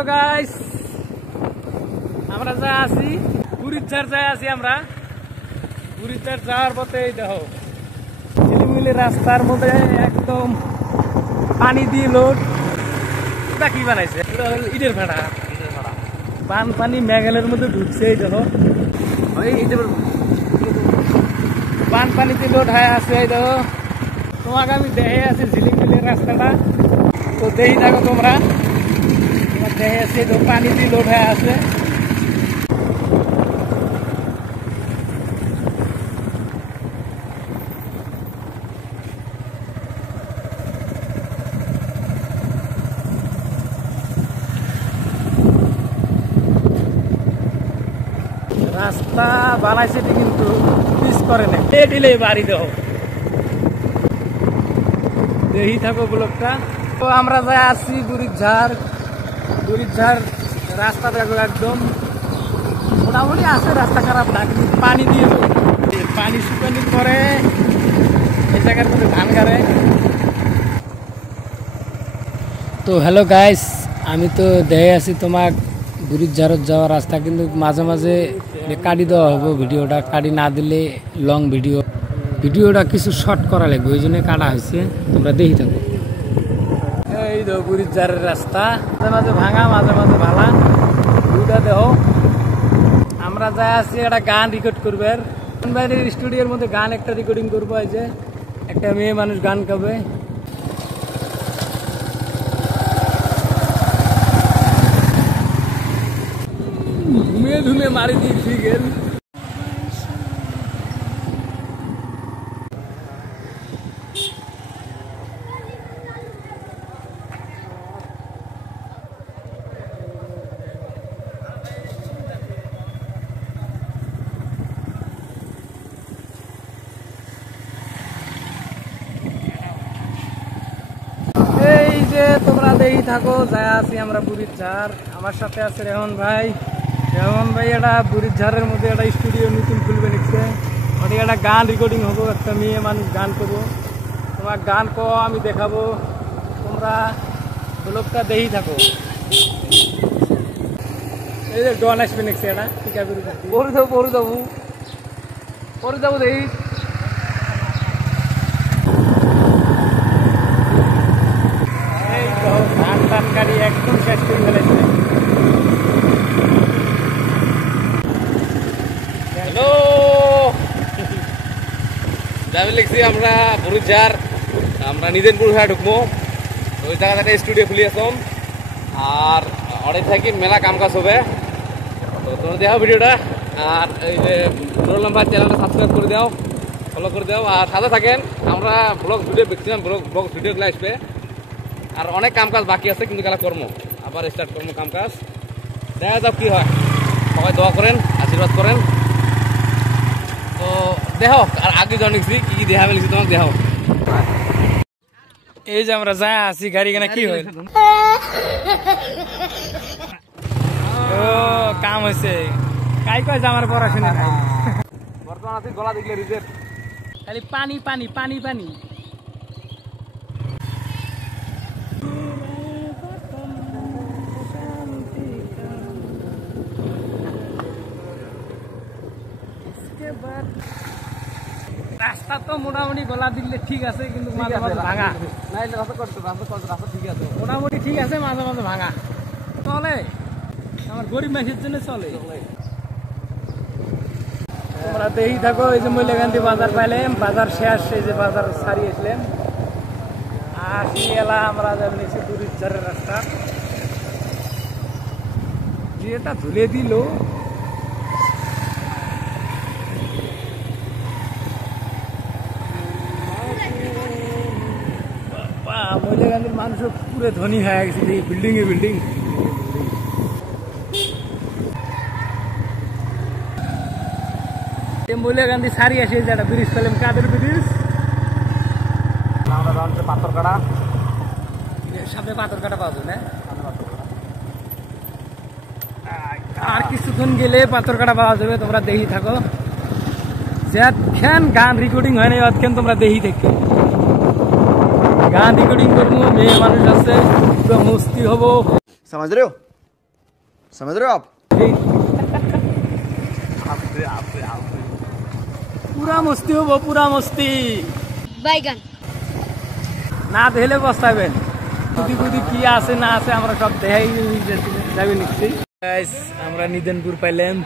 Hello guys, আমরা যা আছি বুড়িরঝাড় যাই আছি। আমরা বুড়িরঝাড় যাওয়ার পথে এই দেখো ঝিলিমিলি রাস্তার মধ্যে একদম পানি দিয়ে লোড। এটা কি বানাইছে? ইটের ভাড়া বান পানি মেঘালয়ের মধ্যে ঢুকছে। এই দেখো বান পানিতে লোড হয়ে আছে। এই দেখো তোমাকে আমি দেখে আছি ঝিলিমিলির রাস্তাটা, তো দেখি থাকো তোমরা। দেখে আছি তো পানি দিয়ে লোড হয়ে আছে। রাস্তা বানাইছে কিন্তু পিস করে না, দিলে বাড়ি দেও। দেখি থাকো ব্লকটা। তো আমরা যাই আসছি বুড়িরঝাড়। বুড়িরঝাড় রাস্তা দেখো একদম মোটামুটি আছে, রাস্তা খারাপ না, কিন্তু পানি দিয়ে পানি শুকানোর পরে এই জায়গার মধ্যে ধান গাড়ে। তো হ্যালো গাইস, আমি তো দেখে আছি তোমাক বুড়িরঝাড়ত যাওয়ার রাস্তা, কিন্তু মাঝে মাঝে কাটি দেওয়া হবে ভিডিওটা। কাটি না দিলে লং ভিডিওটা কিছু শর্ট করা লাগবে, ওই জন্য কাটা হয়েছে। তোমরা দেখি থাকো। এই তো বুড়িরঝাড়ের রাস্তা, মাঝে মাঝে ভাঙা মাঝে মাঝে ভালা, দুইটা দেহ। আমরা যাই আছি একটা গান রেকর্ড করবে, বাইরের স্টুডিওর মধ্যে গান একটা রেকর্ডিং করবো। এই যে একটা মেয়ে মানুষ গান গাবে। ধুমে ধুমে মারি দিয়েছি গেল। এই যে তোমরা দেখি থাকো, যাই আছি আমরা বুড়িরঝাড়। আমার সাথে আছে রেহমান ভাই। রেহমান ভাই এটা বুড়িরঝাড়ের মধ্যে একটা স্টুডিও নতুন খুলবে নিচ্ছে। ওটা একটা গান রেকর্ডিং হবো, একটা মেয়ে মানুষ গান করবো। তোমার গান কো আমি দেখাবো, তোমরা ব্লগটা দেখি থাকো। এই যে ডন আসবে নিচ্ছে এটা, ঠিক আছে পরে যাবো দেখি। ধান টান গাড়ি একদম শেষ করে ফেলেছে। হ্যালো, যাবে লিখছি আমরা বুড়িরঝাড়। আমরা নিজেরপুর হয়ে ঢুকবো, ওই জায়গাটা স্টুডিও খুলি আসম। আর অনেক থাকি মেলা কাম কাজ হবে, তো তোমরা দেখো ভিডিওটা। আর এই যে নুরুল নাম্বার চ্যানেলটা সাবস্ক্রাইব করে দাও, ফলো করে দাও। আর সাথে থাকেন, আমরা ব্লগ ভিডিও ম্যাক্সিমাম ব্লগ ভিডিওগুলো আসবে। আর অনেক কাম কাজ বাকি আছে, কিন্তু গেলা কর্ম আবার স্টার্ট করবো কাম কাজ। দেখা যাক কি হয়। সবাই দোয়া করেন, আশীর্বাদ করেন। তো দেখো, আর আগে জানিয়েছি কি কি দেখা মিলছি তোমাকে দেখো। এই যে আমরা যা আছি গাড়ি কেনা কি হয়, ও কাম হয়েছে। কাই কয় যে আমার পড়াশোনা নাই। বর্তমান আছে গলা দেখলে রিজেক্ট, খালি পানি পানি পানি পানি। রাস্তা তো মোটামুটি গলা দিলে ঠিক আছে, কিন্তু মাঝে মাঝে ভাঙা। মোটামুটি ঠিক আছে, মাঝে মাঝে ভাঙা চলে। আমার গরিব মানুষের জন্য চলে। তোমরা দেখি থাকো। এই যে মহিলাকান্দি বাজার পাইলাম, বাজার শেষ। এই যে বাজার সারি আসলাম, আসি এলা আমরা যাবেন এসে বুড়িরঝাড়ের রাস্তা। যেটা ধুলে দিল মহিলাকান্দির মানুষ পুরো ধনী হয়ে গেছে, বিল্ডিং এ বিল্ডিং। মহিলাকান্দি সারি আসে, যেটা ব্রিজ পেলাম, কাদের ব্রিজ। পাথর কাটা, সামনে পাথর কাটা পাওয়া যায় না। আর কিছুক্ষণ গেলে পাথর কাটা পাওয়া যাবে। তোমরা দেখি থাকো। যেখান গান রেকর্ডিং হয় না, ওখান তোমরা দেখি দেখো। गान रिकॉर्डिंग करूँ मेरे मानुष से तो मस्ती हबो समझ रहे हो। समझ रहे हो आप? पूरा मस्ती हो, पूरा मस्ती बैगन ना देले बस्ताबेन कुदी कुदी की आसे ना आसे আমরা সব দেখাই যাবে নিশ্চয়ই গাইস আমরা নিদেনপুর পাইলাম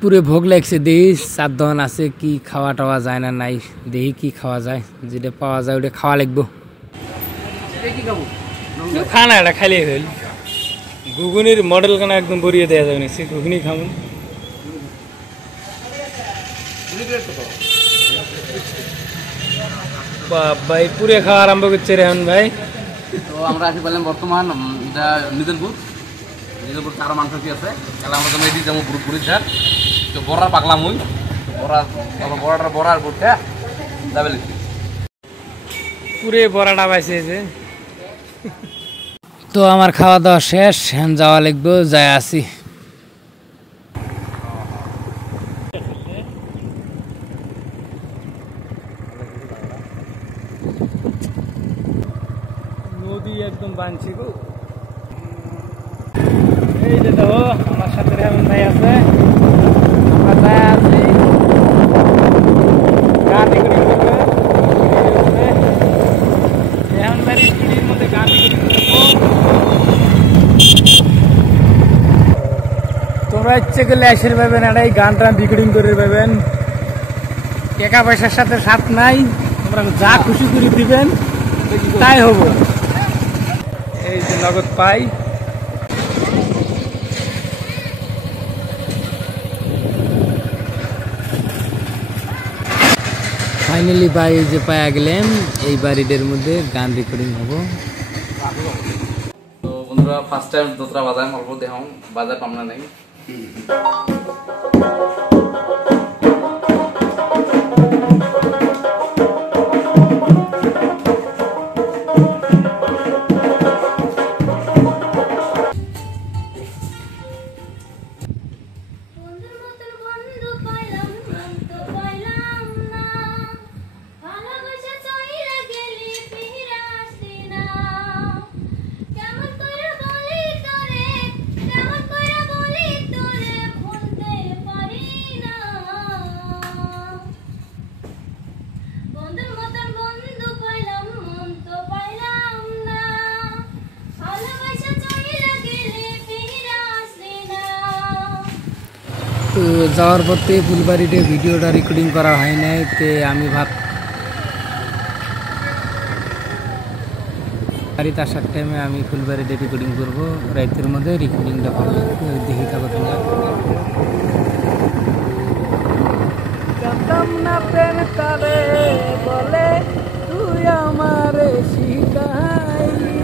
পুরো ভোগ লাগছে দেই সাতদন আছে কি খাওয়া টাওয়া যায় না নাই দেই কি খাওয়া যায় যেটা পাওয়া যায় ওটা খাওয়া লাগবে কি খাবো খানা এটা খাইলে হইল ঘুগনির মডেল কেন একদম বরিয়ে দেয়া যাবে নিশ্চয়ই ঘুগনি খামুন ভাই পুরে খাওয়া আরম্ভ করছে রেহান ভাই তো আমরা আসি পেলাম বর্তমান এটা নিদেনপুর 4 মাংস কি আছে তাহলে আমরা তো এদিকে যাবো পুরো ঝাড় তো বড়ার পাকলাম হই বড়ার করতে যাবে পুরে বড়াটা পাইছে তো আমার খাওয়া দাওয়া শেষ হ্যান যাওয়া লাগবে যাই আসি নদী একদম বানছি গো এই যে দেখো আমার সাথে রেহান ভাই আছে আমরা যাই আছি গান এগুলি করবে রেহান ভাই স্টুডিওর মধ্যে গান এগুলি তোমরা ইচ্ছে করলে এসে পাবেন এটাই গান টান রেকর্ডিং করে পাবেন টাকা পয়সার সাথে সাথ নাই তোমরা যা খুশি করে দিবেন তাই হবো এই যে নগদ পাই ফাইনালি ভাই এই যে পায়া গেলেন এই বাড়িটার মধ্যে গান রেকর্ডিং হবো তো বন্ধুরা ফার্স্ট টাইম দোতরা বাজার অল্প দেখাও বাজার পামনা নাই তো যাওয়ার পথে ফুলবাড়িতে ভিডিওটা রেকর্ডিং করা হয় নাই তে আমি বাড়িতে আসার টাইমে আমি ফুলবাড়িতে রেকর্ডিং করবো রাতের মধ্যে রেকর্ডিংটা করবো দেখি থাকো তোমরা জানতাম না প্রেম কারে বলে তুই আমারে শিখাইলি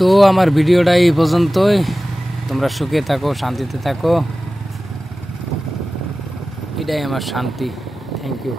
তো আমার ভিডিওটা এই পর্যন্তই তোমরা সুখে থাকো শান্তিতে থাকো এটাই আমার শান্তি থ্যাংক ইউ